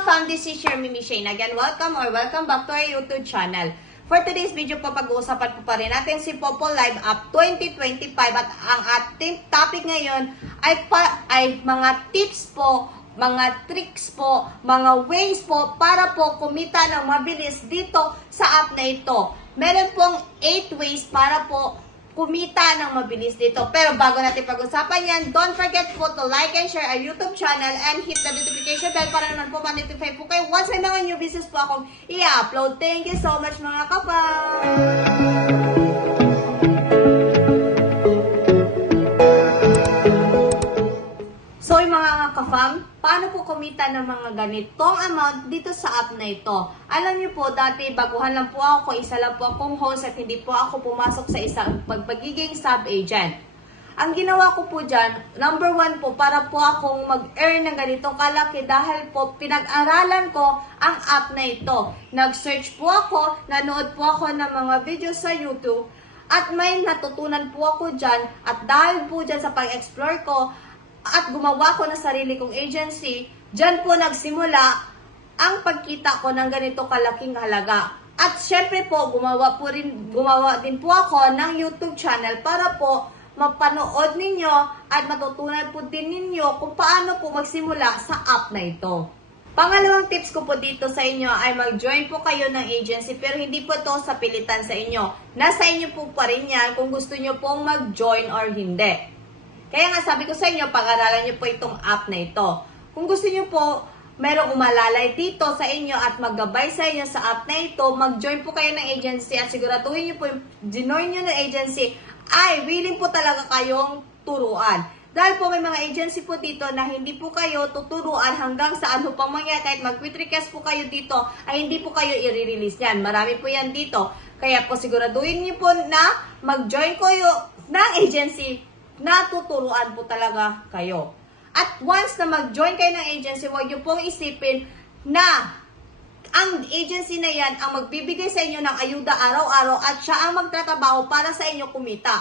ka-fam, this is your Mimi Shane. Again, welcome back to our YouTube channel. For today's video po, pag-uusapan po pa rin natin si Popo Live Up 2025 at ang ating topic ngayon ay mga tips po, mga tricks po, mga ways po para po kumita ng mabilis dito sa app na ito. Meron pong 8 ways para po kumita ng mabilis dito. Pero bago natin pag-usapan yan, don't forget po to like and share our YouTube channel and hit the notification bell para naman po ma-notify po kayo once may mga new business po akong i-upload. Thank you so much mga kapam! So yung mga ka-fam, paano po kumita ng mga ganitong amount dito sa app na ito? Alam niyo po, dati baguhan lang po ako, isa lang po akong host at hindi po ako pumasok sa isang pagiging sub-agent. Ang ginawa ko po dyan, number 1 po, para po akong mag-earn ng ganitong kalaki dahil po pinag-aralan ko ang app na ito. Nag-search po ako, nanood po ako ng mga videos sa YouTube at may natutunan po ako dyan at dahil po dyan sa pag-explore ko, at gumawa ko ng sarili kong agency, dyan po nagsimula ang pagkita ko ng ganito kalaking halaga. At syempre po, gumawa din po ako ng YouTube channel para po mapanood ninyo at matutunan po din ninyo kung paano po magsimula sa app na ito. Pangalawang tips ko po dito sa inyo ay mag-join po kayo ng agency pero hindi po ito sa pilitan sa inyo. Nasa inyo po pa rin yan kung gusto nyo pong mag-join or hindi. Kaya nga sabi ko sa inyo, pag-aralan nyo po itong app na ito. Kung gusto nyo po, merong umalalay dito sa inyo at maggabay sa inyo sa app na ito, mag-join po kayo ng agency at siguraduhin nyo po yung join nyo ng agency ay willing po talaga kayong turuan. Dahil po may mga agency po dito na hindi po kayo tuturuan hanggang sa ano pang mangyari. Kahit mag-quit request po kayo dito, ay hindi po kayo i-release yan. Marami po yan dito. Kaya po siguraduhin nyo po na mag-join kayo ng agency natuturuan po talaga kayo. At once na mag-join kayo ng agency, huwag nyo pong isipin na ang agency na yan ang magbibigay sa inyo ng ayuda araw-araw at siya ang magtatrabaho para sa inyo kumita.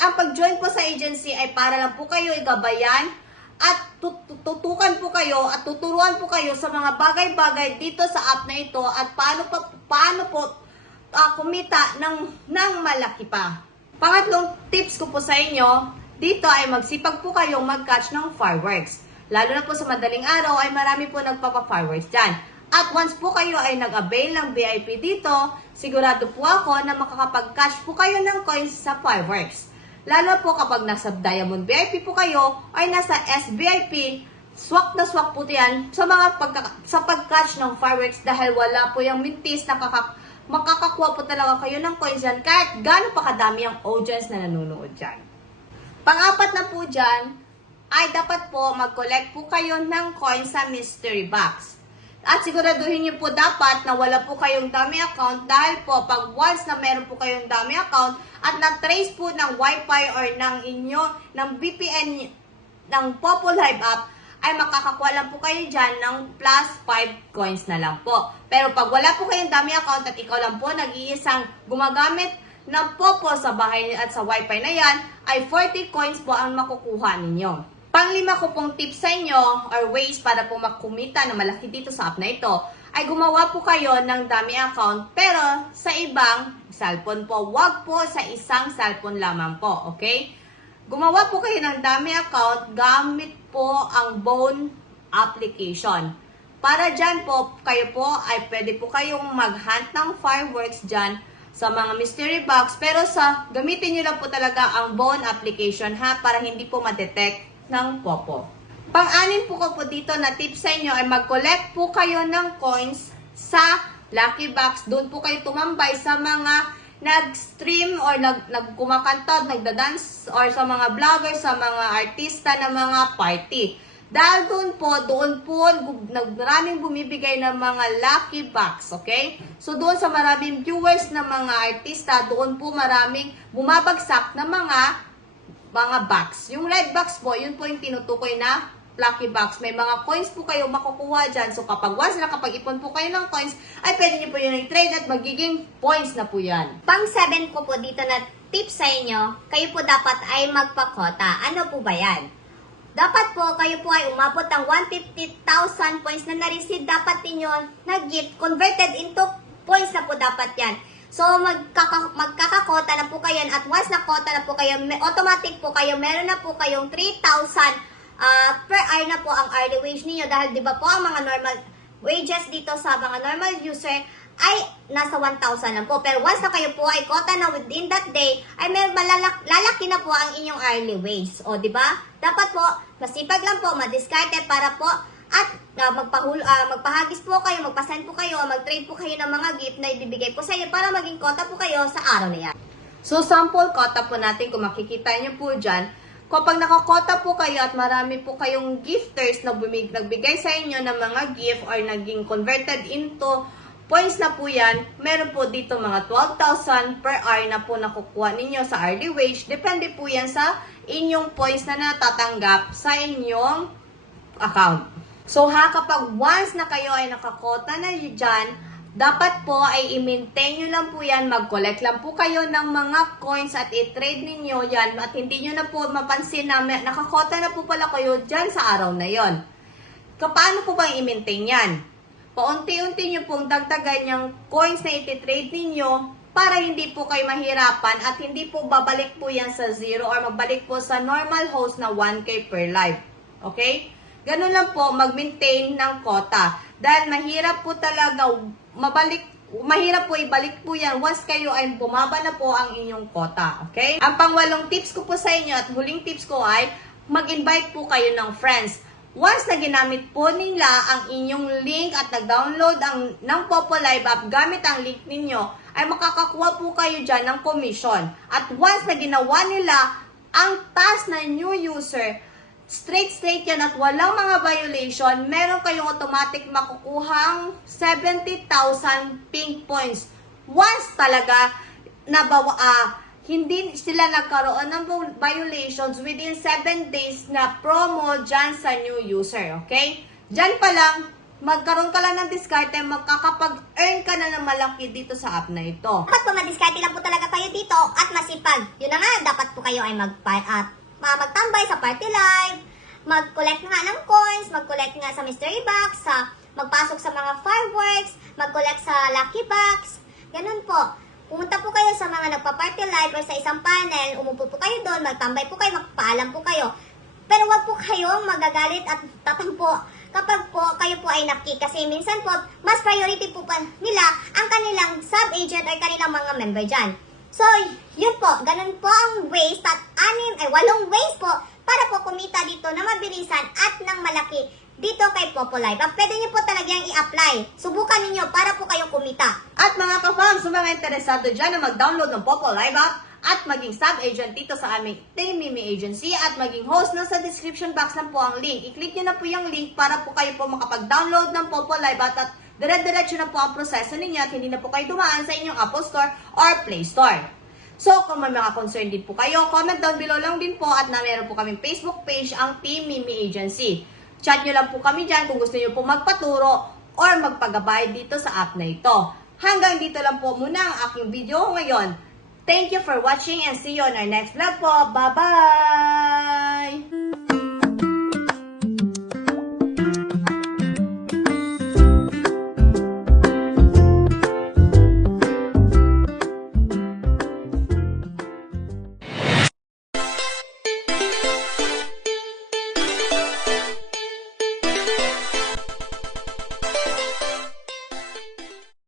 Ang pag-join po sa agency ay para lang po kayo igabayan at tutukan po kayo at tuturuan po kayo sa mga bagay-bagay dito sa app na ito at paano po kumita ng malaki pa. Pangatlong tips ko po sa inyo, dito ay magsipag po kayong mag-catch ng fireworks. Lalo na po sa madaling araw ay marami po nagpapa-fireworks dyan. At once po kayo ay nag-avail ng VIP dito, sigurado po ako na makakapag-catch po kayo ng coins sa fireworks. Lalo po kapag nasa Diamond VIP po kayo ay nasa SVIP, swak na swak po yan sa pag-catch ng fireworks dahil wala po yung mintis na makakakuha po talaga kayo ng coins dyan kahit gaano pa kadami ang audience na nanonood dyan. Pang-apat na po dyan ay dapat po mag-collect po kayo ng coins sa mystery box. At siguraduhin nyo po dapat na wala po kayong dummy account dahil po pag once na meron po kayong dummy account at na-trace po ng Wi-Fi or ng VPN ng Popo Live App, ay makakakuha lang po kayo dyan ng plus 5 coins na lang po. Pero pag wala po kayong dummy account at ikaw lang po nag-iisang gumagamit ng Popo sa bahay at sa wifi na yan, ay 40 coins po ang makukuha ninyo. Panglima ko pong tips sa inyo or ways para po makumita na malaki dito sa app na ito, ay gumawa po kayo ng dummy account pero sa ibang cellphone po. Wag po sa isang cellphone lamang po, okay? Gumawa po kayo ng dummy account gamit po ang Bone application. Para dyan po, kayo po ay pwede po kayong mag-hunt ng fireworks dyan sa mga mystery box. Pero gamitin nyo lang po talaga ang Bone application ha, para hindi po ma-detect ng Popo. Pang-anim po ko po dito na tips sa inyo ay mag-collect po kayo ng coins sa Lucky Box. Doon po kayo tumambay sa mga nag-stream or nagkumakanta, nagda-dance or sa mga vloggers, sa mga artista na mga party. Dahil doon po maraming bumibigay ng mga lucky box, okay? So doon sa maraming viewers na mga artista, doon po maraming bumabagsak na mga box. Yung red box po, yun po yung tinutukoy na lucky box. May mga coins po kayo makukuha dyan. So kapag once nakapag-ipon po kayo ng coins, ay pwede nyo po yun i-trade at magiging points na po yan. Pang-7 ko po dito na tips sa inyo, kayo po dapat ay magpakota. Ano po ba yan? dapat po kayo po ay umabot ng 150,000 points na na-receive dapat ninyo na gift. Converted into points na po dapat yan. So, magkakakota na po kayo at once nakota na po kayo, automatic po kayo, meron na po kayong 3,000 per hour na po ang hourly wage niyo dahil di ba po ang mga normal wages dito sa mga normal user ay nasa 1,000 lang po. Pero once na kayo po ay kota na within that day, ay may lalaki na po ang inyong hourly wage. O, di ba? Dapat po, masipag lang po, madiskarte para po at magpahagis po kayo, magpasend po kayo, mag-trade po kayo ng mga gift na ibibigay po sa inyo para maging kota po kayo sa araw na yan. So, sample kota po natin, kung makikita nyo po dyan, kapag nakakota po kayo at marami po kayong gifters na nagbigay sa inyo ng mga gift or naging converted into points na po yan, meron po dito mga 12,000 per hour na po nakukuha ninyo sa hourly wage. Depende po yan sa inyong points na natatanggap sa inyong account. So kapag once na kayo ay nakakota na dyan, dapat po ay i-maintain nyo lang po yan, mag-collect lang po kayo ng mga coins at i-trade ninyo yan at hindi nyo na po mapansin na nakakota na po pala kayo dyan sa araw na yon. Paano po ba i-maintain yan? Paunti-unti nyo pong dagdagan yung coins na iti-trade ninyo para hindi po kayo mahirapan at hindi po babalik po yan sa zero or magbalik po sa normal host na 1K per live. Okay? Ganun lang po, mag-maintain ng quota. Dahil mahirap po talaga, mahirap po ibalik po yan once kayo ay bumaba na po ang inyong quota. Okay? Ang pangwalong tips ko po sa inyo at huling tips ko ay mag-invite po kayo ng friends. Once na ginamit po nila ang inyong link at nag-download ng Popo Live app gamit ang link ninyo, ay makakakuha po kayo dyan ng commission. At once na ginawa nila ang task na new user, straight yan at walang mga violation, meron kayong automatic makukuhang 70,000 pink points. Once talaga na hindi sila nagkaroon ng violations within 7 days na promo dyan sa new user, okay? Dyan pa lang, magkaroon ka lang ng diskarte, makakapag-earn ka na ng malaki dito sa app na ito. Dapat po madiskarte lang po talaga kayo dito at masipag. Yun na nga, dapat po kayo ay magtambay sa party live, mag-collect nga ng coins, mag-collect nga sa mystery box, magpasok sa mga fireworks, mag-collect sa lucky box, ganun po. Pumunta po kayo sa mga nagpa-party live or sa isang panel, umupo po kayo doon, magtambay po kayo, magpaalam po kayo. Pero wag po kayong magagalit at tatampo kapag po kayo po ay naki. Kasi minsan po, mas priority po pa nila ang kanilang sub-agent or kanilang mga member dyan. So, yun po, ganun po ang ways at 8 ways po para po kumita dito na mabilisan at ng malaki dito kay Popo Live. Pwede nyo po talagang i-apply. Subukan ninyo para po kayong kumita. At mga ka-fam, sa mga interesado dyan na mag-download ng Popo Live app at maging sub-agent dito sa aming Team Mimi Agency at maging host, nasa description box lang po ang link. I-click nyo na po yung link para po kayo po makapag-download ng Popo Live at dire-diretso na po ang proseso ninyo at hindi na po kayo dumaan sa inyong Apple Store or Play Store. So, kung may mga concern din po kayo, comment down below lang din po at na meron po kaming Facebook page, ang Team Mimi Agency. Chat nyo lang po kami dyan kung gusto nyo po magpaturo or magpagabay dito sa app na ito. Hanggang dito lang po muna ang aking video ngayon. Thank you for watching and see you on our next vlog po. Bye-bye!